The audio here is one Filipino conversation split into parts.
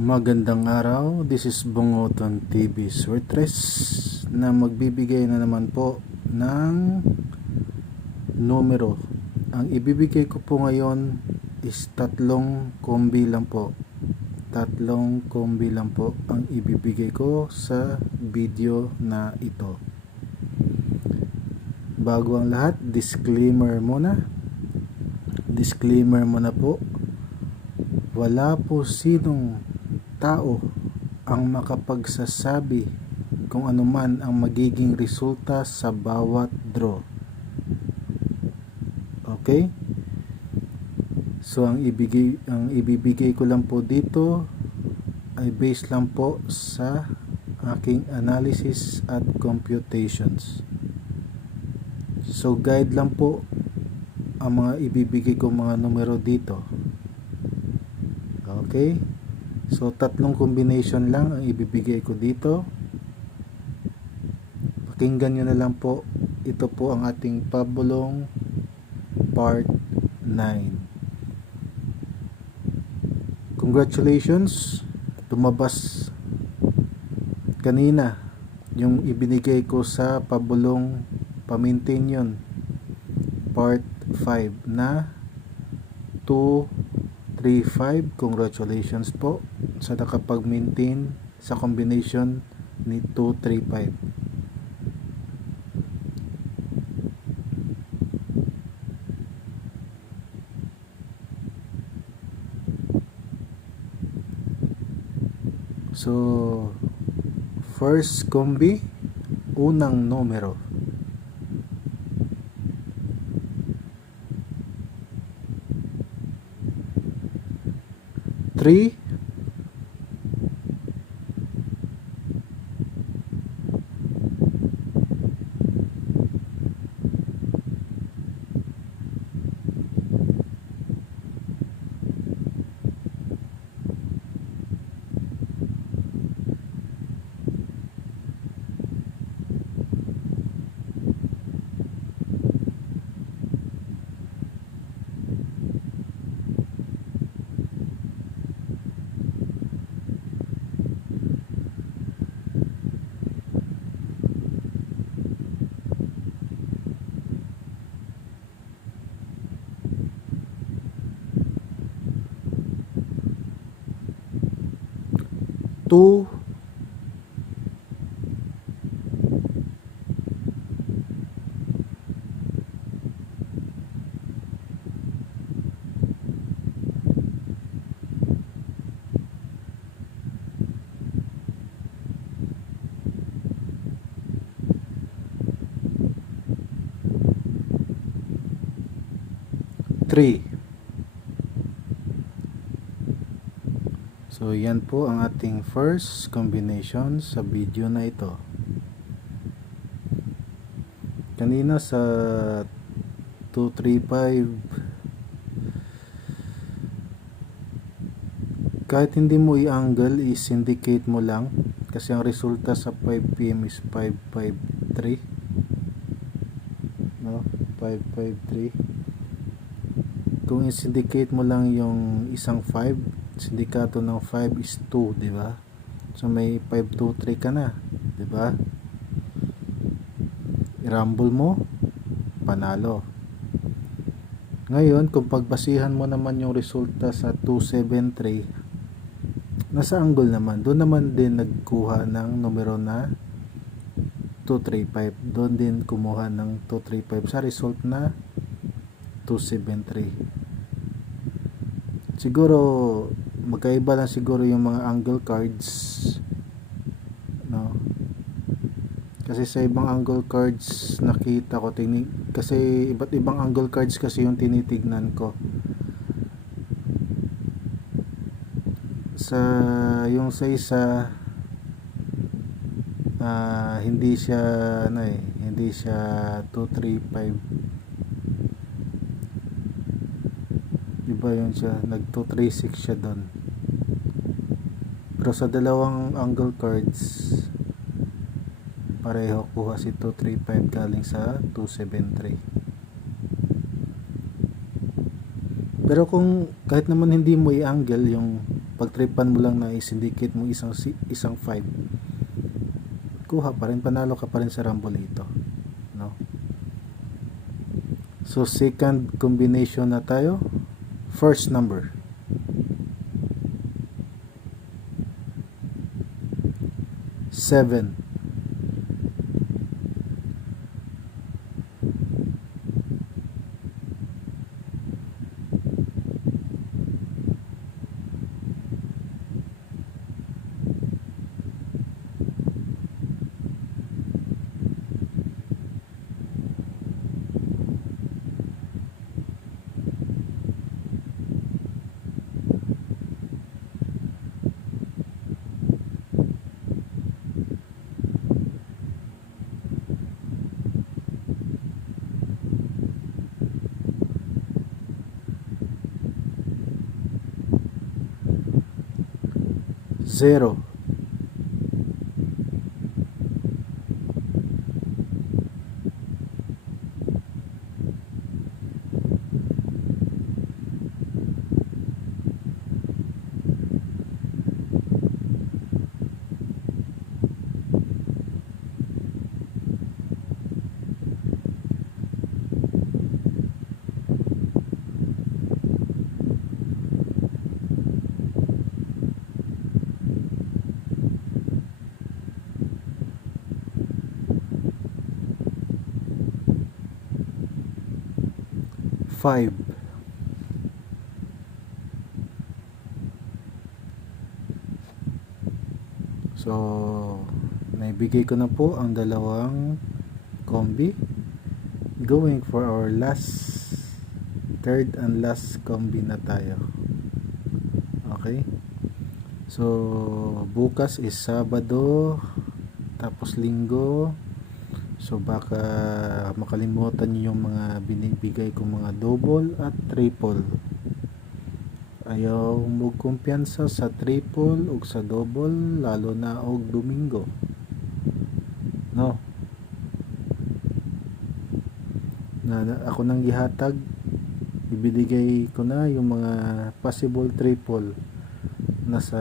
Magandang araw, this is Bungoton TV Swertres na magbibigay na naman po ng numero. Ang ibibigay ko po ngayon is tatlong kombi lang po. Tatlong kombi lang po ang ibibigay ko sa video na ito. Bago ang lahat, disclaimer muna. Disclaimer muna po. Wala po sinong tao ang makapagsasabi kung ano man ang magiging resulta sa bawat draw. Okay? So ang ibibigay ko lang po dito ay based lang po sa aking analysis at computations. So guide lang po ang mga ibibigay ko mga numero dito. Okay? So tatlong combination lang ang ibibigay ko dito. Pakinggan nyo na lang po. Ito po ang ating pabulong part 9. Congratulations, tumabas kanina yung ibinigay ko sa pabulong pamintin yun, part 5 na 235. Congratulations po sa nakapag-maintain sa combination ni 235. So first combi, unang numero 3, 2, 3. So yan po ang ating first combination sa video na ito. Kanina sa 235, kahit hindi mo i-angle, i-syndicate mo lang kasi ang resulta sa 5 PM is 553, no? 553. Kung i-syndicate mo lang yung isang 5, sindikato ng 5 is 2, di ba? So may 523 ka na, di ba? I-rumble mo, panalo. Ngayon, kung pagbasihan mo naman yung resulta sa 273, nasa angle naman, doon naman din nagkuha ng numero na 235. Doon din kumuha ng 235 sa result na 273. Siguro magkaiba lang siguro yung mga angle cards, no? Kasi sa ibang angle cards nakita ko, kasi iba't ibang angle cards kasi yung tinitignan ko. Sa yung sa isa hindi siya hindi siya 235. Iba yun siya, nag 236 siya doon. Pero sa dalawang angle cards pareho kuha si 235 galing sa 273. Pero kung kahit naman hindi mo i-angle, yung pagtripan mo lang na isindicate mo isang 5, kuha pa rin, panalo ka pa rin sa rumble ito, no? So second combination na tayo. First number, 7. Zero. Five. So naibigay ko na po ang dalawang combi. Going for our third and last combi na tayo. Okay, so bukas is Sabado, tapos Linggo. So baka makalimutan niyo yung mga binibigay kong mga double at triple. Ayaw mo kumpiyansa sa triple o sa double, lalo na og Domingo, no? Ako nang gihatag, ibibigay ko na yung mga possible triple. Nasa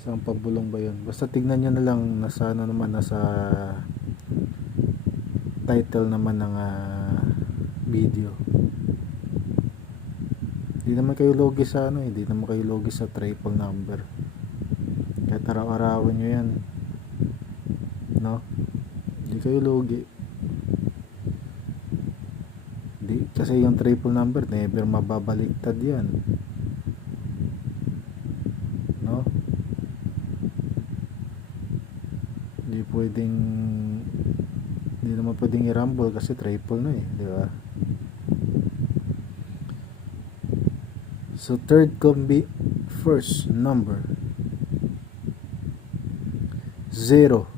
isang pabulong ba yun? Basta tignan nyo na lang, nasa ano naman, nasa title naman ng video. Hindi naman kayo logi sa hindi naman kayo logi sa triple number. Kahit araw-arawin nyo yan, no? Hindi kayo logi. Kasi yung triple number never mababaliktad yan, no? Hindi naman pwedeng i-rumble kasi triple na di ba? So third combi, first number, 0.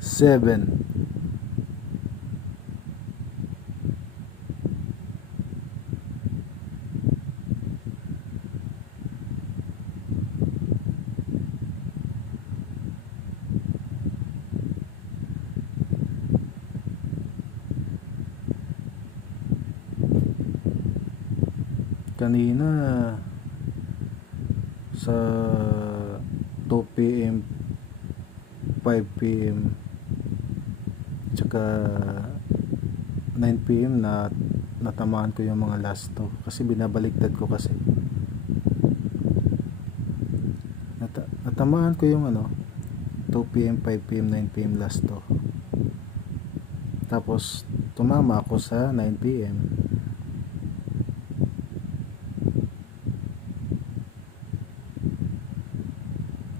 Seven. Kanina sa 2 PM, 5 PM, tsaka 9 PM na natamaan ko yung mga last 2 kasi binabaliktad ko kasi. Natamaan ko yung 2 PM, 5 PM, 9 PM last 2. Tapos tumama ako sa 9 PM.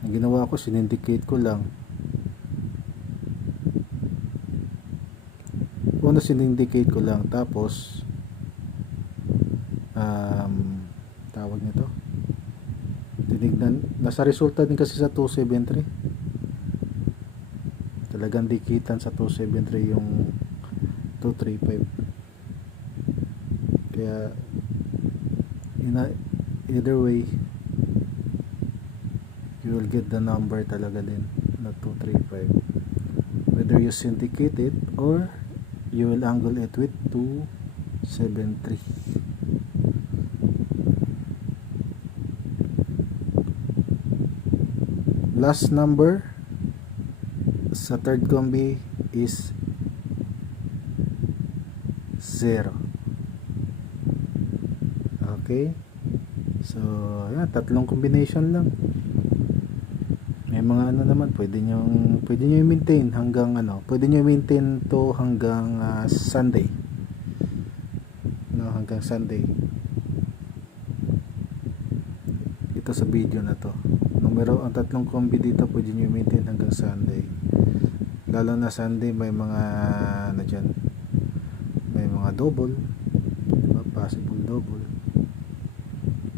Ang ginawa ko, sinindicate ko lang. Una sinindicate ko lang, tapos tawag nito, tinignan, nasa resulta din kasi sa 273. Talagang dikitan sa 273 yung 235. Kaya either way, you will get the number talaga din na 235, whether you syndicate it or you will angle it with 273. Last number sa third combi is 0. Okay, so yan, tatlong combination lang. May mga ano naman, pwede nyo i-maintain hanggang pwede nyo i-maintain to hanggang Sunday, hanggang Sunday. Ito sa video na to, ang tatlong combi dito pwede nyo i-maintain hanggang Sunday. Lalo na Sunday, may mga dyan, may mga double, diba? Possible double.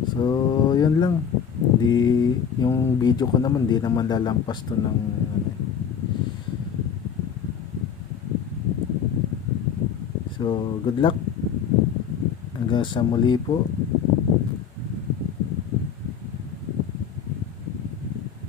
So yun lang. Yung video ko naman di naman lalampas to ng So good luck, hanggang sa muli po.